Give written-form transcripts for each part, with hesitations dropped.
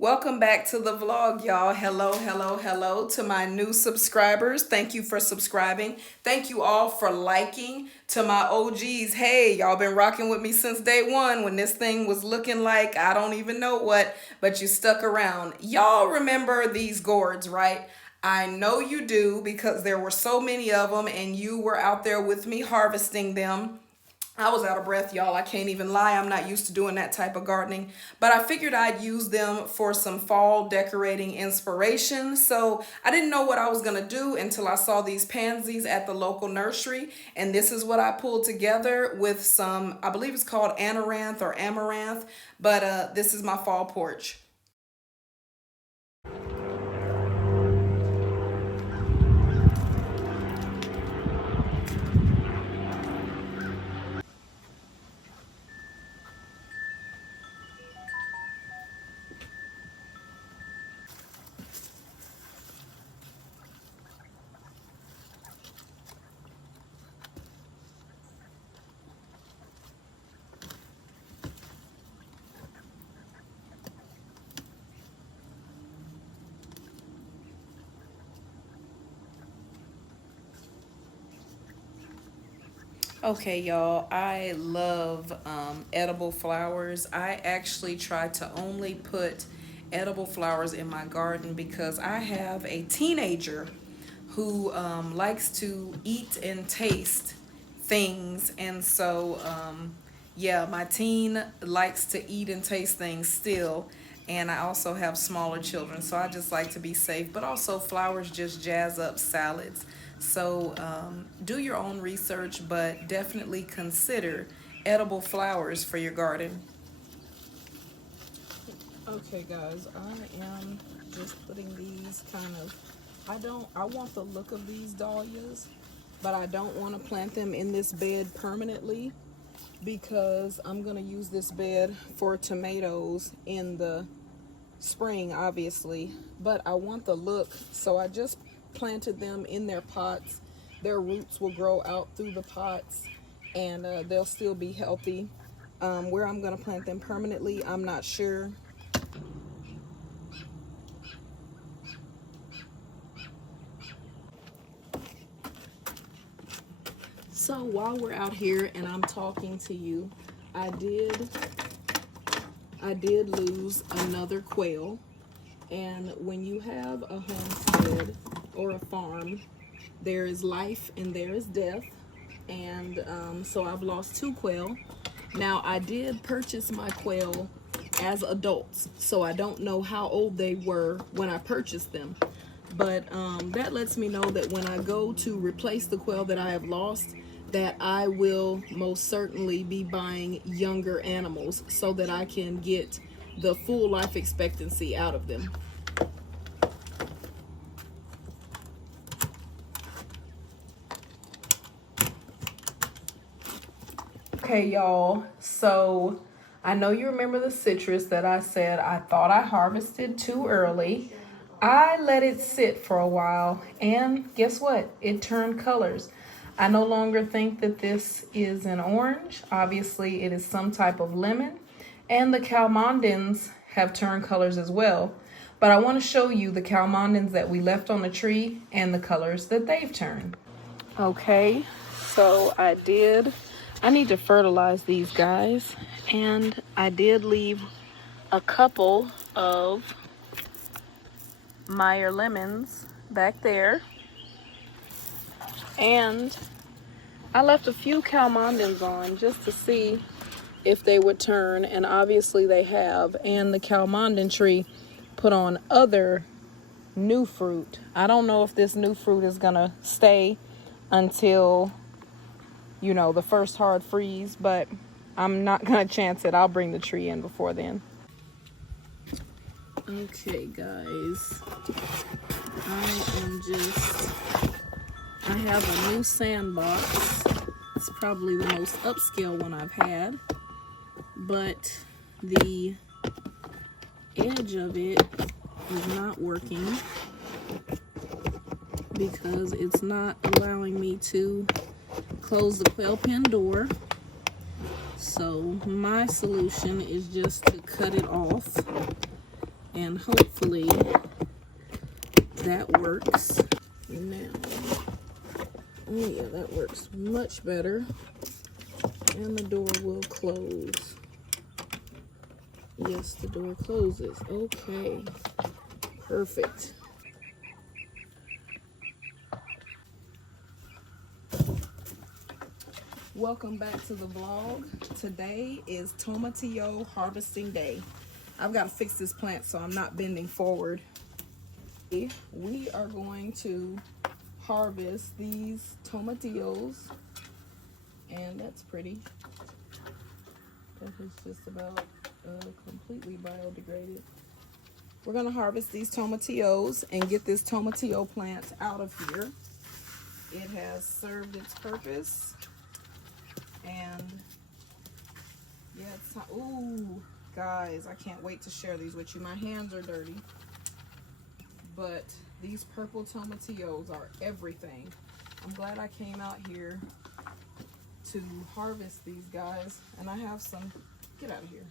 Welcome back to the vlog, y'all. Hello, hello, hello to my new subscribers. Thank you for subscribing. Thank you all for liking. To my OGs, hey, y'all been rocking with me since day one when this thing was looking like I don't even know what, but you stuck around. Y'all remember these gourds, right? I know you do because there were so many of them and you were out there with me harvesting them. I was out of breath, y'all. I can't even lie. I'm not used to doing that type of gardening. But I figured I'd use them for some fall decorating inspiration. So I didn't know what I was going to do until I saw these pansies at the local nursery. And this is what I pulled together with some, I believe it's called amaranth or amaranth. But this is my fall porch. Okay, y'all, I love edible flowers. I actually try to only put edible flowers in my garden because I have a teenager who likes to eat and taste things. And so, yeah, my teen likes to eat and taste things still. And I also have smaller children, so I just like to be safe. But also, flowers just jazz up salads. So do your own research, but definitely consider edible flowers for your garden. Okay, guys, I am just putting these I want the look of these dahlias, but I don't want to plant them in this bed permanently because I'm going to use this bed for tomatoes in the spring, obviously. But I want the look, so I just planted them in their pots. Their roots will grow out through the pots and they'll still be healthy. Where I'm going to plant them permanently, I'm not sure. So while we're out here and I'm talking to you, I did lose another quail. And when you have a homestead or a farm, there is life and there is death. And so I've lost 2 quail. Now I did purchase my quail as adults, so I don't know how old they were when I purchased them. But that lets me know that when I go to replace the quail that I have lost, that I will most certainly be buying younger animals so that I can get the full life expectancy out of them. Okay, y'all, so I know you remember the citrus that I said I thought I harvested too early. I let it sit for a while, and guess what? It turned colors. I no longer think that this is an orange. Obviously, it is some type of lemon, and the calmandins have turned colors as well. But I want to show you the calmandins that we left on the tree and the colors that they've turned. Okay, so I need to fertilize these guys, and I did leave a couple of Meyer lemons back there, and I left a few calmandins on just to see if they would turn, and obviously they have. And the calmandin tree put on other new fruit. I don't know if this new fruit is gonna stay until, you know, the first hard freeze, but I'm not gonna chance it. I'll bring the tree in before then. Okay, guys, I have a new sandbox. It's probably the most upscale one I've had, but the edge of it is not working because it's not allowing me to close the quail pen door. So my solution is just to cut it off And hopefully that works. Now, oh yeah, that works much better. And the door will close. Yes, the door closes. Okay, perfect. Welcome back to the vlog. Today is tomatillo harvesting day. I've got to fix this plant so I'm not bending forward. We are going to harvest these tomatillos, and that's pretty. That is just about completely biodegraded. We're going to harvest these tomatillos and get this tomatillo plant out of here. It has served its purpose, and yeah, it's time. Ooh, guys, I can't wait to share these with you. My hands are dirty, but these purple tomatillos are everything. I'm glad I came out here to harvest these guys, and I have some, get out of here.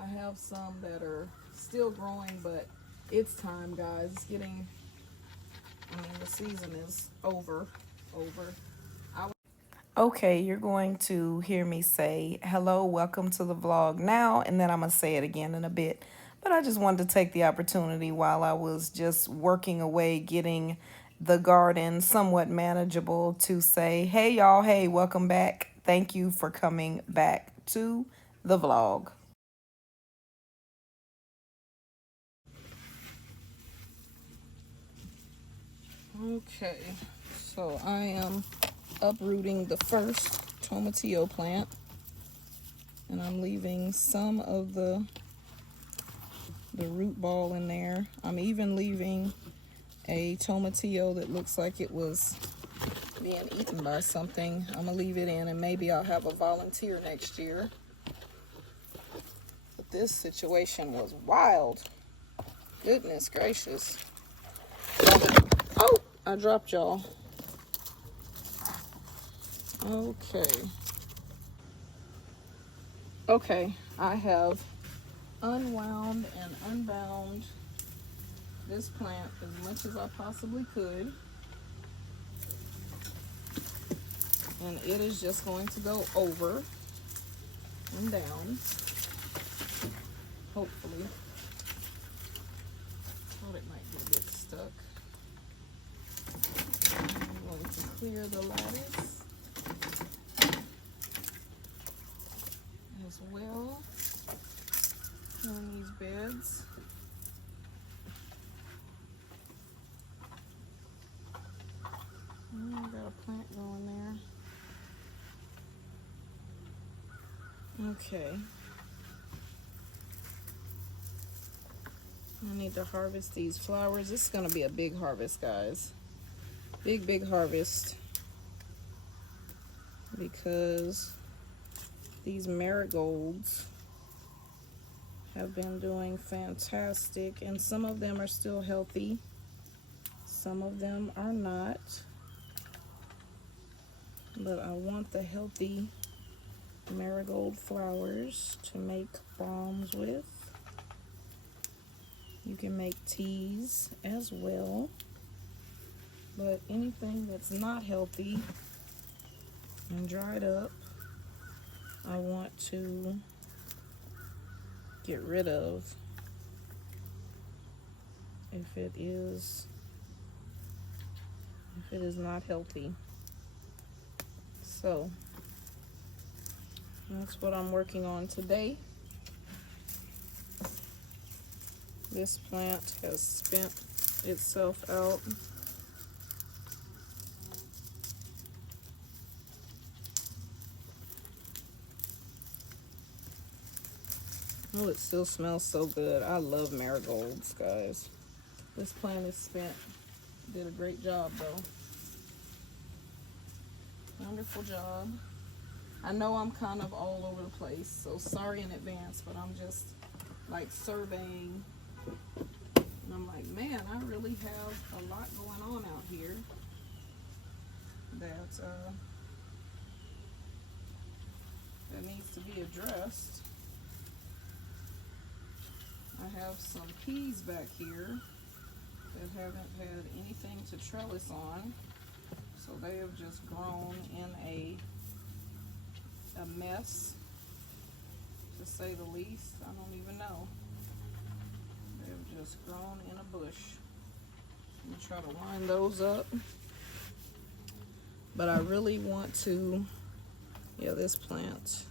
I have some that are still growing, but it's time, guys. It's getting, I mean, the season is over. Okay, you're going to hear me say, hello, welcome to the vlog now, and then I'm going to say it again in a bit. But I just wanted to take the opportunity while I was just working away, getting the garden somewhat manageable, to say, hey, y'all, hey, welcome back. Thank you for coming back to the vlog. Okay, so I am uprooting the first tomatillo plant, and I'm leaving some of the root ball in there. I'm even leaving a tomatillo that looks like it was being eaten by something. I'm gonna leave it in, and maybe I'll have a volunteer next year. But this situation was wild. Goodness gracious. Oh, I dropped y'all. Okay, I have unwound and unbound this plant as much as I possibly could, and it is just going to go over and down, hopefully. Thought it might get a bit stuck. I'm going to clear the lattice as well in these beds. I got a plant going there. Okay. I need to harvest these flowers. This is going to be a big harvest, guys. Big harvest. Because these marigolds have been doing fantastic, and some of them are still healthy. Some of them are not. But I want the healthy marigold flowers to make balms with. You can make teas as well. But anything that's not healthy and dried up, I want to get rid of if it is not healthy. So that's what I'm working on today. This plant has spent itself out. Oh, it still smells so good. I love marigolds, guys. This plant is spent. Did a great job, though. Wonderful job. I know I'm kind of all over the place, so sorry in advance, but I'm just like surveying. And I'm like, man, I really have a lot going on out here that needs to be addressed. I have some peas back here that haven't had anything to trellis on. So they have just grown in a mess, to say the least. I don't even know. They've just grown in a bush. Let me try to line those up. But I really want to, yeah, this plant.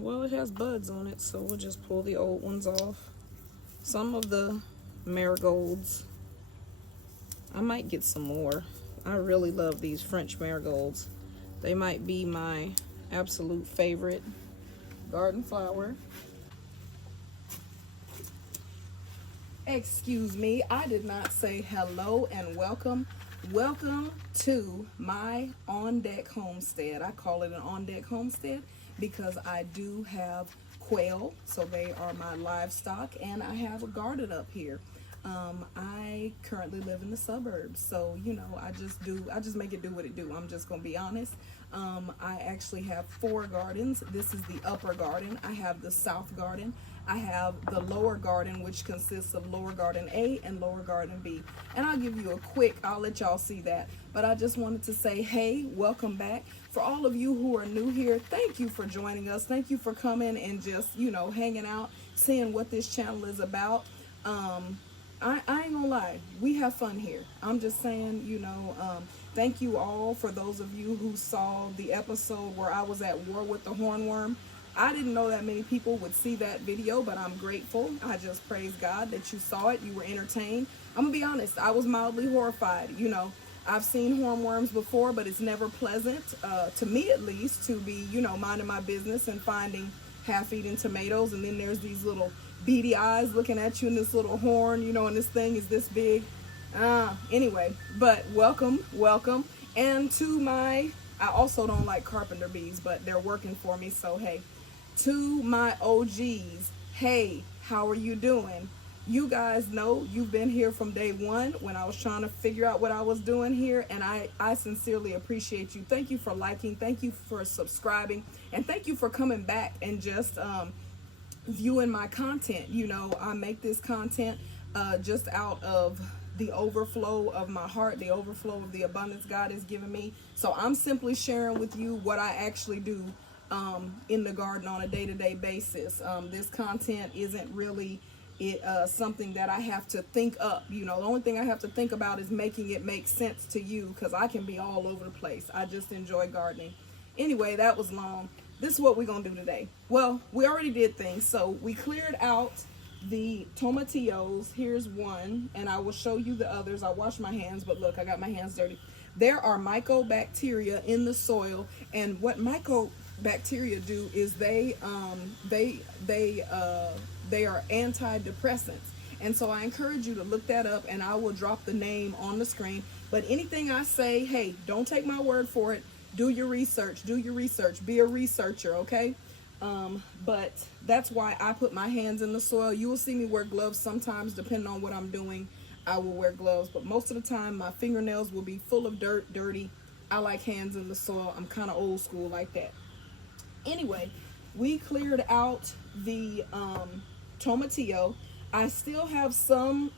Well, it has buds on it, so we'll just pull the old ones off. Some of the marigolds, I might get some more. I really love these French marigolds. They might be my absolute favorite garden flower. Excuse me, I did not say hello and welcome. Welcome to my on-deck homestead. I call it an on-deck homestead because I do have quail, so they are my livestock, and I have a garden up here. I currently live in the suburbs, so you know, I just make it do what it do. I'm just gonna be honest. I actually have 4 gardens. This is the upper garden. I have the south garden. I have the lower garden, which consists of lower garden A and lower garden B. And I'll give you a quick, I'll let y'all see that. But I just wanted to say, hey, welcome back. For all of you who are new here, thank you for joining us. Thank you for coming and just, you know, hanging out, seeing what this channel is about. I ain't gonna lie, we have fun here. I'm just saying, you know, thank you all for those of you who saw the episode where I was at war with the hornworm. I didn't know that many people would see that video, but I'm grateful. I just praise God that you saw it, you were entertained. I'm gonna be honest, I was mildly horrified. You know, I've seen hornworms before, but it's never pleasant, to me at least, to be, you know, minding my business and finding half-eaten tomatoes, and then there's these little beady eyes looking at you in this little horn, you know, and this thing is this big. Anyway, but welcome. And to my, I also don't like carpenter bees, but they're working for me, so hey. To my OGs, hey, how are you doing? You guys know you've been here from day one when I was trying to figure out what I was doing here, and I sincerely appreciate you. Thank you for liking, thank you for subscribing, and thank you for coming back and just viewing my content. You know, I make this content just out of the overflow of my heart, the overflow of the abundance God has given me. So I'm simply sharing with you what I actually do in the garden on a day-to-day basis. This content isn't really something that I have to think up. You know, the only thing I have to think about is making it make sense to you, because I can be all over the place. I just enjoy gardening. Anyway, that was long. This is what we're gonna do today. Well, we already did things. So we cleared out the tomatillos. Here's one, and I will show you the others. I washed my hands, but look, I got my hands dirty. There are mycobacteria in the soil, and what mycobacteria do is they are antidepressants. And so I encourage you to look that up, and I will drop the name on the screen. But anything I say, hey, don't take my word for it. Do your research, be a researcher, okay? But that's why I put my hands in the soil. You will see me wear gloves sometimes, depending on what I'm doing. I will wear gloves, but most of the time my fingernails will be full of dirt, dirty. I like hands in the soil. I'm kind of old school like that. Anyway, we cleared out the tomatillo. I still have some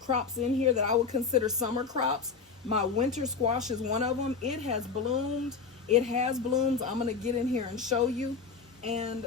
crops in here that I would consider summer crops. My winter squash is one of them. It has bloomed. It has blooms. I'm going to get in here and show you. And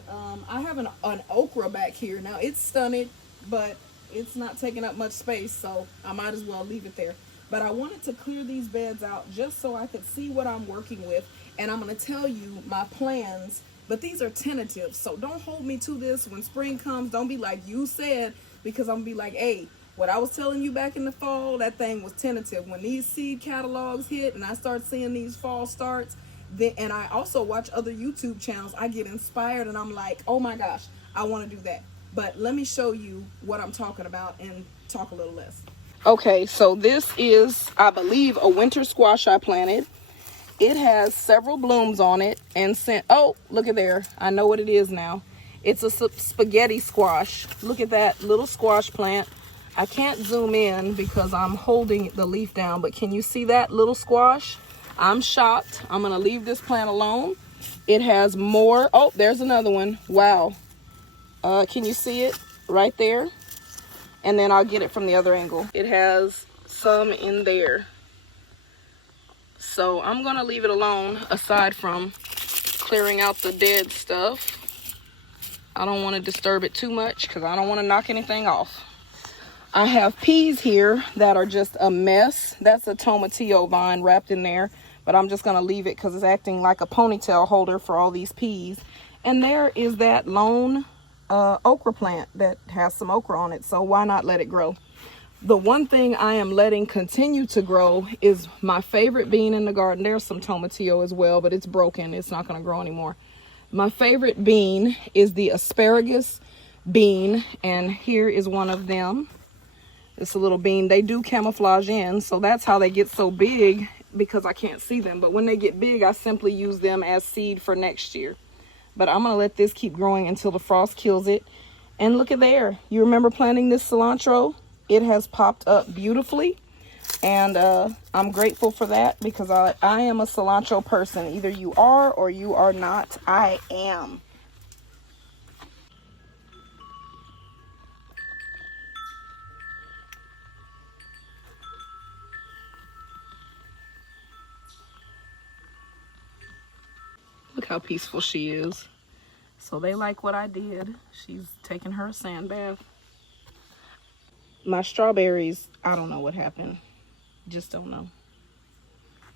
I have an okra back here. Now, it's stunted, but it's not taking up much space, so I might as well leave it there. But I wanted to clear these beds out just so I could see what I'm working with. And I'm going to tell you my plans, but these are tentative. So don't hold me to this. When spring comes, don't be like you said, because I'm going to be like, hey, what I was telling you back in the fall, that thing was tentative. When these seed catalogs hit and I start seeing these fall starts, then, and I also watch other YouTube channels, I get inspired and I'm like, oh my gosh, I want to do that. But let me show you what I'm talking about and talk a little less. Okay, so this is, I believe, a winter squash I planted. It has several blooms on it and sent, oh, look at there. I know what it is now. It's a spaghetti squash. Look at that little squash plant. I can't zoom in because I'm holding the leaf down, but can you see that little squash? I'm shocked. I'm gonna leave this plant alone. It has more, oh, there's another one. Wow. Can you see it right there? And then I'll get it from the other angle. It has some in there. So I'm gonna leave it alone, aside from clearing out the dead stuff. I don't want to disturb it too much because I don't want to knock anything off. I have peas here that are just a mess. That's a tomatillo vine wrapped in there, but I'm just gonna leave it because it's acting like a ponytail holder for all these peas. And there is that lone okra plant that has some okra on it, so why not let it grow? The one thing I am letting continue to grow is my favorite bean in the garden. There's some tomatillo as well, but it's broken. It's not going to grow anymore. My favorite bean is the asparagus bean, and here is one of them. It's a little bean. They do camouflage in, so that's how they get so big, because I can't see them. But when they get big, I simply use them as seed for next year. But I'm going to let this keep growing until the frost kills it. And look at there. You remember planting this cilantro? It has popped up beautifully. And I'm grateful for that, because I am a cilantro person. Either you are or you are not. I am. Look how peaceful she is. So they like what I did. She's taking her sand bath. My strawberries, I don't know what happened. Just don't know.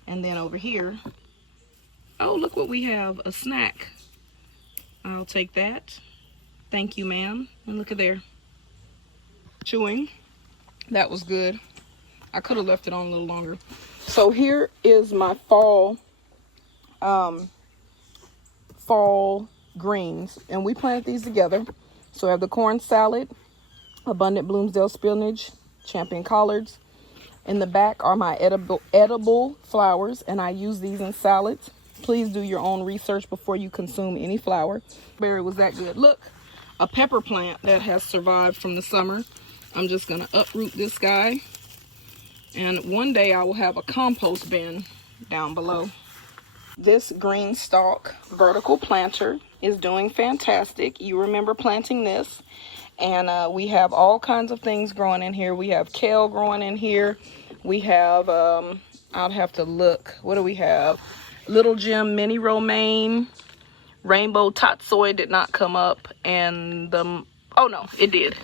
And then over here, oh, look what we have, a snack. I'll take that. Thank you, ma'am. And look at there. Chewing. That was good. I could have left it on a little longer. So here is my fall greens, and we planted these together. So I have the corn salad, abundant Bloomsdale spinach, champion collards. In the back are my edible flowers, and I use these in salads. Please do your own research before you consume any flower. Berry was that good. Look, a pepper plant that has survived from the summer. I'm just gonna uproot this guy, and one day I will have a compost bin down below. This green stalk vertical planter is doing fantastic. You remember planting this. And we have all kinds of things growing in here. We have kale growing in here. We have, I'll have to look. What do we have? Little Jim mini romaine. Rainbow tatsoi did not come up. And the, oh no, it did.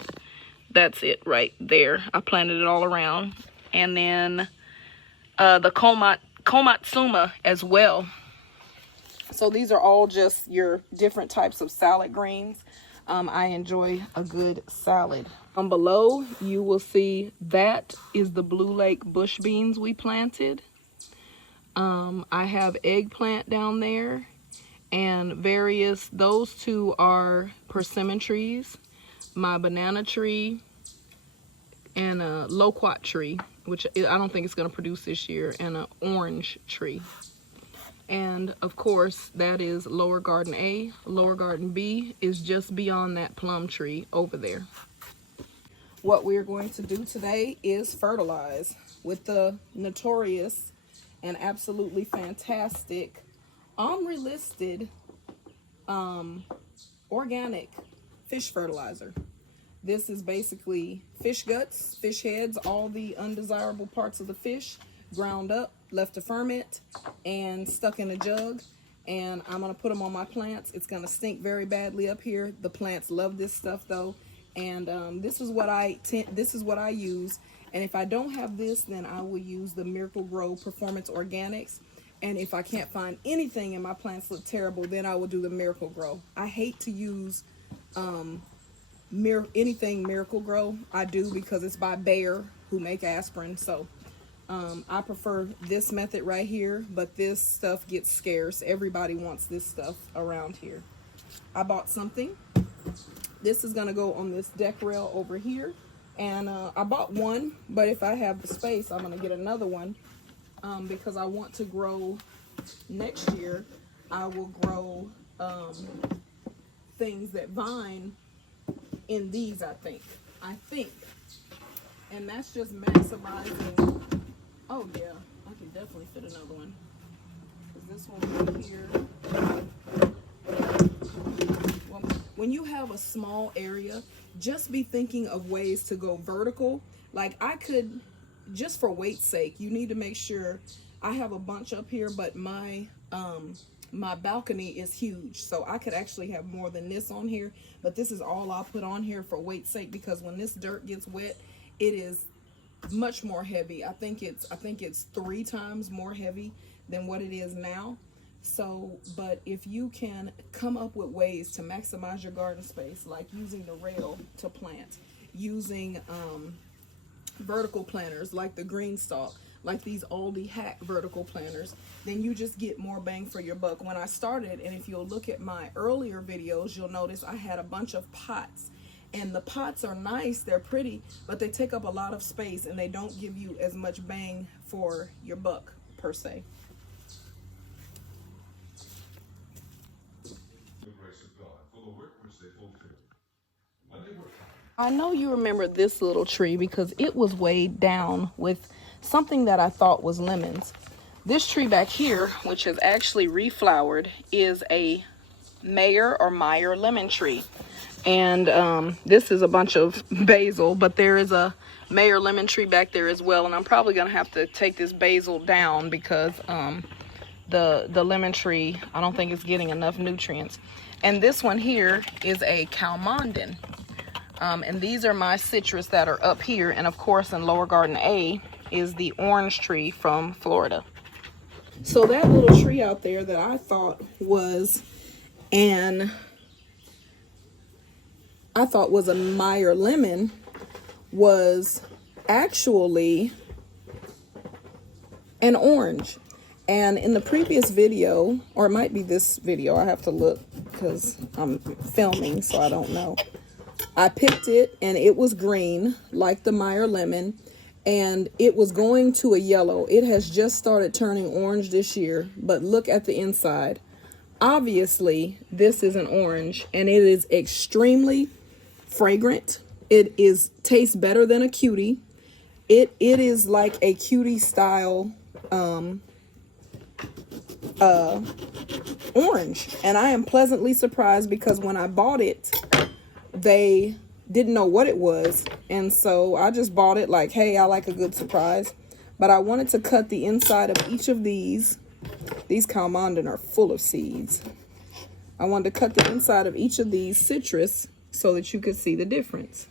That's it right there. I planted it all around. And then the komatsuma as well. So these are all just your different types of salad greens. I enjoy a good salad. Below, you will see that is the Blue Lake bush beans we planted. I have eggplant down there, and those two are persimmon trees. My banana tree and a loquat tree, which I don't think it's going to produce this year, and an orange tree. And of course, that is lower garden A. Lower garden B is just beyond that plum tree over there. What we're going to do today is fertilize with the notorious and absolutely fantastic OMRI-listed organic fish fertilizer. This is basically fish guts, fish heads, all the undesirable parts of the fish ground up, left to ferment, and stuck in a jug. And I'm gonna put them on my plants. It's gonna stink very badly up here. The plants love this stuff though, and this is what I use. And if I don't have this, then I will use the Miracle Grow Performance Organics. And if I can't find anything and my plants look terrible, then I will do the Miracle Grow. I hate to use anything Miracle Grow. I do because it's by Bayer, who make aspirin. So I prefer this method right here, but this stuff gets scarce. Everybody wants this stuff around here. I bought something. This is gonna go on this deck rail over here. And I bought one, but if I have the space, I'm gonna get another one because I want to grow next year. I will grow things that vine in these, I think. And that's just maximizing. Oh yeah, I can definitely fit another one. Because this one right here, well, when you have a small area, just be thinking of ways to go vertical. Like I could, just for weight's sake, you need to make sure I have a bunch up here, but my balcony is huge, so I could actually have more than this on here, but this is all I'll put on here for weight's sake, because when this dirt gets wet, it is much more heavy. I think it's 3 times more heavy than what it is now. So, but if you can come up with ways to maximize your garden space, like using the rail to plant, using vertical planters like the green stalk, like these Aldi Hack vertical planters, then you just get more bang for your buck. When I started, and if you'll look at my earlier videos, you'll notice I had a bunch of pots, and the pots are nice, they're pretty, but they take up a lot of space and they don't give you as much bang for your buck per se. I know you remember this little tree because it was weighed down with something that I thought was lemons. This tree back here, which is actually reflowered, is a Meyer lemon tree. And this is a bunch of basil, but there is a Meyer lemon tree back there as well. And I'm probably going to have to take this basil down because the lemon tree, I don't think it's getting enough nutrients. And this one here is a Calmanden. And these are my citrus that are up here. And of course, in lower garden A is the orange tree from Florida. So that little tree out there that I thought was a Meyer lemon was actually an orange. And in the previous video, or it might be this video, I have to look because I'm filming, so I don't know. I picked it and it was green like the Meyer lemon, and it was going to a yellow. It has just started turning orange this year, but look at the inside. Obviously, this is an orange, and it is extremely fragrant. It tastes better than a cutie. It is like a cutie style orange, and I am pleasantly surprised because when I bought it, they didn't know what it was, and so I just bought it like, hey, I like a good surprise. But I wanted to cut the inside of each of these Calmanden are full of seeds. I wanted to cut the inside of each of these citrus so that you could see the difference.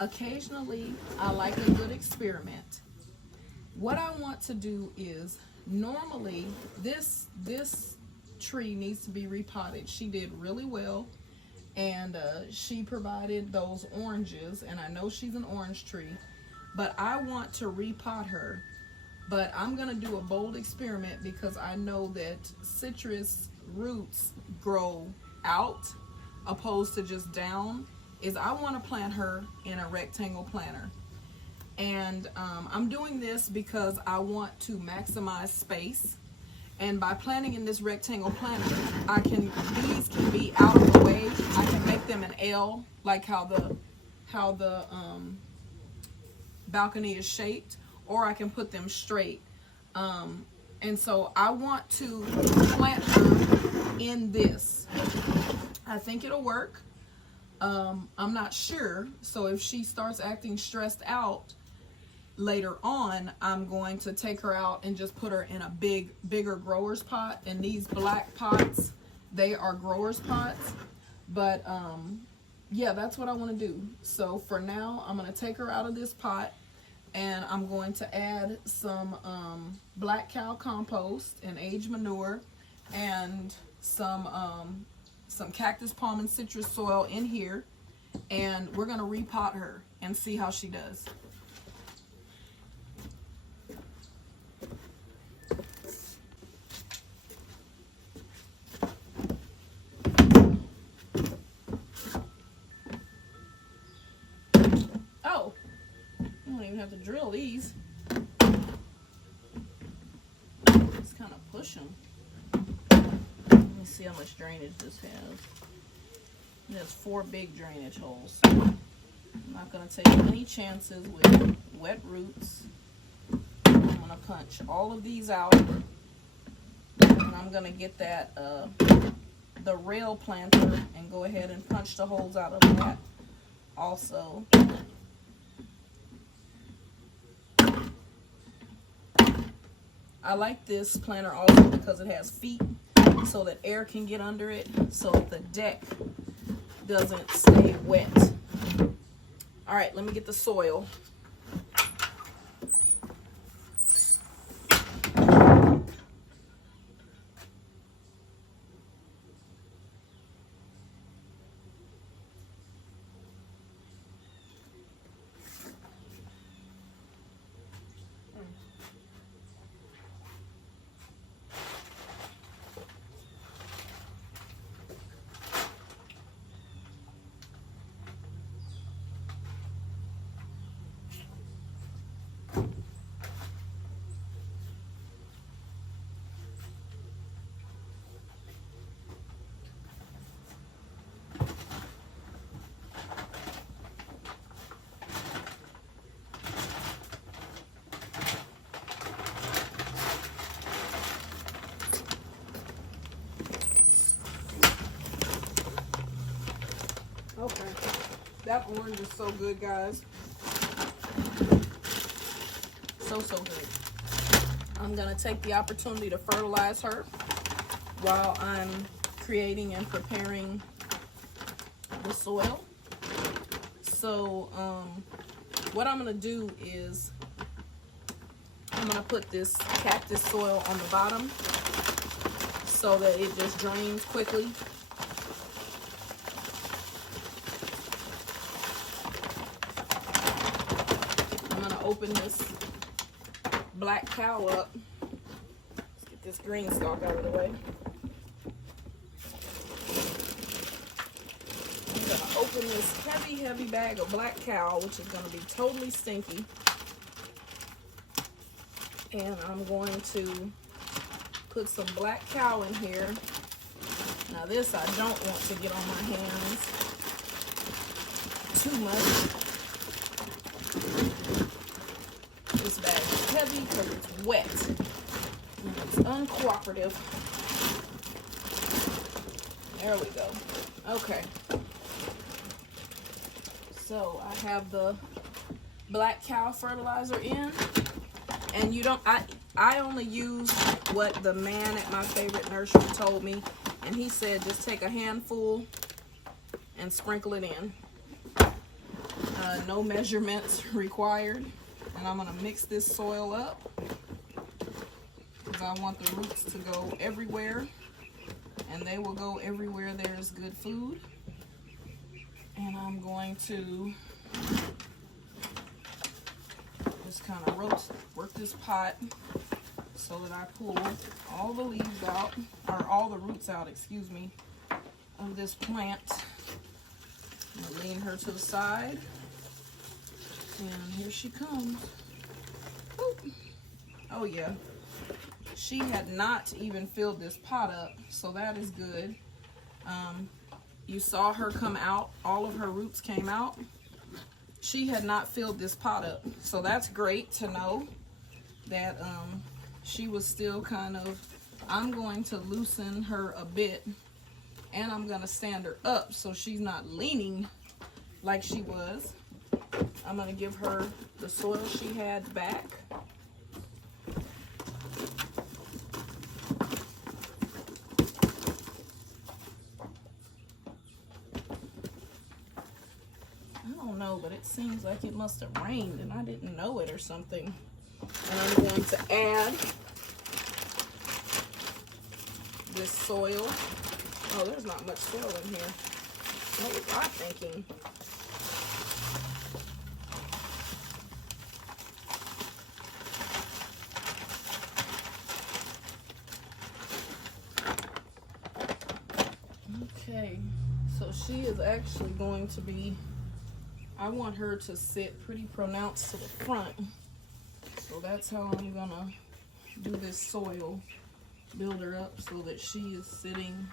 Occasionally, I like a good experiment. What I want to do is, normally, this tree needs to be repotted. She did really well, and she provided those oranges, and I know she's an orange tree, but I want to repot her. But I'm going to do a bold experiment because I know that citrus roots grow out opposed to just down. I want to plant her in a rectangle planter, and I'm doing this because I want to maximize space, and by planting in this rectangle planter, these can be out of the way. I can make them an L, like how the balcony is shaped, or I can put them straight. And so I want to plant her in this. I think it'll work. I'm not sure, so if she starts acting stressed out later on, I'm going to take her out and just put her in a bigger grower's pot. And these black pots, they are grower's pots, but yeah, that's what I want to do. So for now, I'm going to take her out of this pot, and I'm going to add some black cow compost and aged manure and some cactus palm and citrus soil in here, and we're going to repot her and see how she does. Oh, you don't even have to drill these. push them. Let me see how much drainage this has. It has 4 big drainage holes. I'm not going to take any chances with wet roots. I'm going to punch all of these out. And I'm going to get that the rail planter and go ahead and punch the holes out of that also. I like this planter also because it has feet so that air can get under it so the deck doesn't stay wet. All right, let me get the soil. Okay, that orange is so good, guys. So good. I'm gonna take the opportunity to fertilize her while I'm creating and preparing the soil. So what I'm gonna do is I'm gonna put this cactus soil on the bottom so that it just drains quickly. Open this black cow up. Let's get this green stalk out of the way. I'm gonna open this heavy bag of black cow, which is gonna be totally stinky. And I'm going to put some black cow in here. Now this I don't want to get on my hands too much. This bag is heavy because it's wet and it's uncooperative. There we go. Okay. So I have the black cow fertilizer in, and you don't. I only use what the man at my favorite nursery told me, and he said just take a handful and sprinkle it in. No measurements required. And I'm going to mix this soil up because I want the roots to go everywhere, and they will go everywhere there's good food. And I'm going to just kind of work this pot so that I pull all the leaves out, or all the roots out, excuse me, of this plant. I'm going to lean her to the side. And here she comes. Oop. Oh yeah. She had not even filled this pot up, so that is good. You saw her come out. All of her roots came out. She had not filled this pot up, so that's great to know that she was still kind of. I'm going to loosen her a bit, and I'm going to stand her up so she's not leaning like she was. I'm going to give her the soil she had back. I don't know, but it seems like it must have rained and I didn't know it or something. And I'm going to add this soil. Oh, there's not much soil in here. What was I thinking? Okay, so she is actually going to be, I want her to sit pretty pronounced to the front. So that's how I'm gonna do this soil. build her up so that she is sitting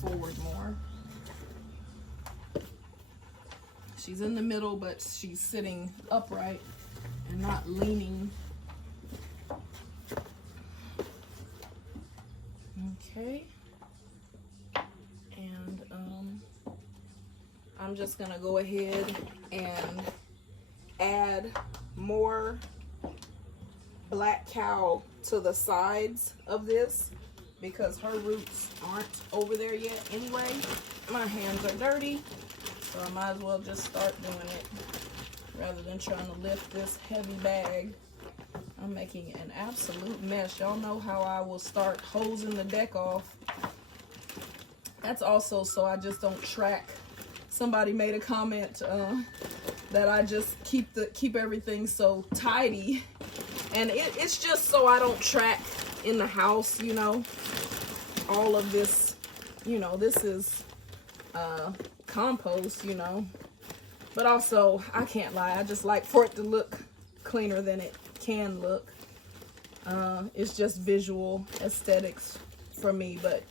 forward more. She's in the middle, but she's sitting upright and not leaning. Okay. And I'm just gonna go ahead and add more black cow to the sides of this because her roots aren't over there yet anyway. My hands are dirty, so I might as well just start doing it rather than trying to lift this heavy bag. I'm making an absolute mess. Y'all know how I will start hosing the deck off. That's also so I just don't track. Somebody made a comment that I just keep everything so tidy, and it's just so I don't track in the house, you know. All of this, you know, this is compost, you know, but also I can't lie, I just like for it to look cleaner than it can look. It's just visual aesthetics for me. But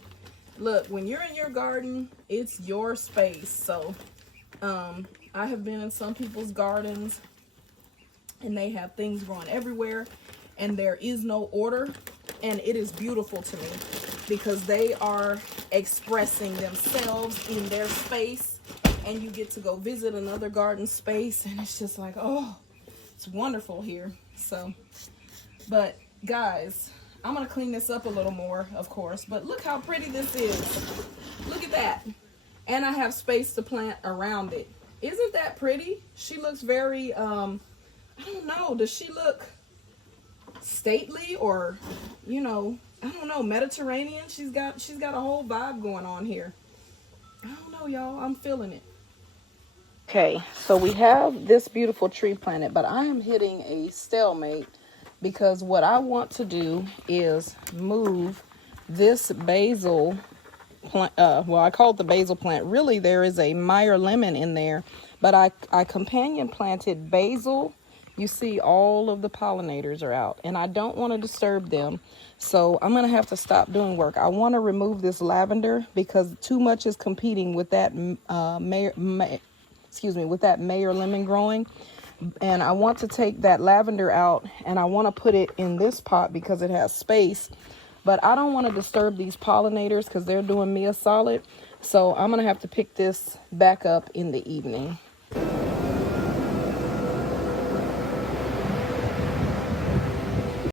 look, when you're in your garden, it's your space. So I have been in some people's gardens and they have things growing everywhere and there is no order, and it is beautiful to me because they are expressing themselves in their space, and you get to go visit another garden space and it's just like, oh, it's wonderful here. So, but guys, I'm gonna clean this up a little more, of course, but look how pretty this is. Look at that. And I have space to plant around it. Isn't that pretty? She looks very I don't know, does she look stately or, you know, I don't know, Mediterranean? She's got a whole vibe going on here. I don't know, y'all, I'm feeling it. Okay, so we have this beautiful tree planted, but I am hitting a stalemate because what I want to do is move this basil plant. Well, I call it the basil plant. Really, there is a Meyer lemon in there, but I companion planted basil. You see all of the pollinators are out, and I don't want to disturb them. So I'm going to have to stop doing work. I want to remove this lavender because too much is competing with that with that Meyer lemon growing. And I want to take that lavender out and I want to put it in this pot because it has space. But I don't want to disturb these pollinators because they're doing me a solid. So I'm going to have to pick this back up in the evening.